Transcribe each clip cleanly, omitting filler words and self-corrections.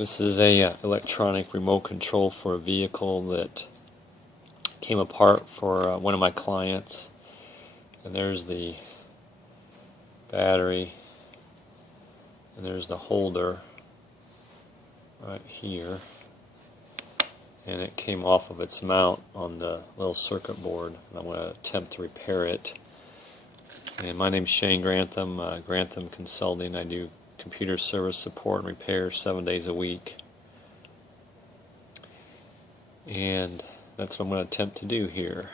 This is a electronic remote control for a vehicle that came apart for one of my clients. And there's the battery, and there's the holder right here. And it came off of its mount on the little circuit board, and I'm going to attempt to repair it. And my name's Shane Grantham, Grantham Consulting. I do computer service support and repair 7 days a week. And that's what I'm going to attempt to do here.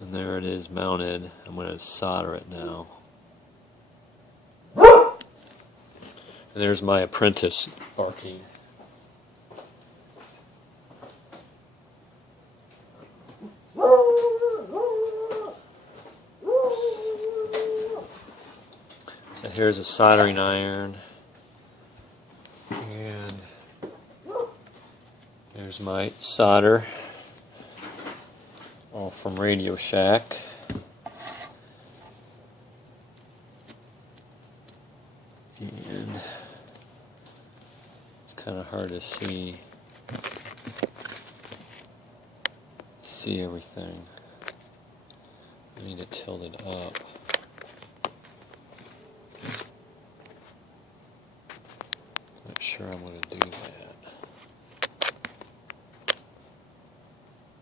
And there it is mounted. I'm going to solder it now. And there's my apprentice barking. So here's a soldering iron. And there's my solder. All from Radio Shack. And it's kind of hard to see everything. I need to tilt it up. Not sure I'm going to do that.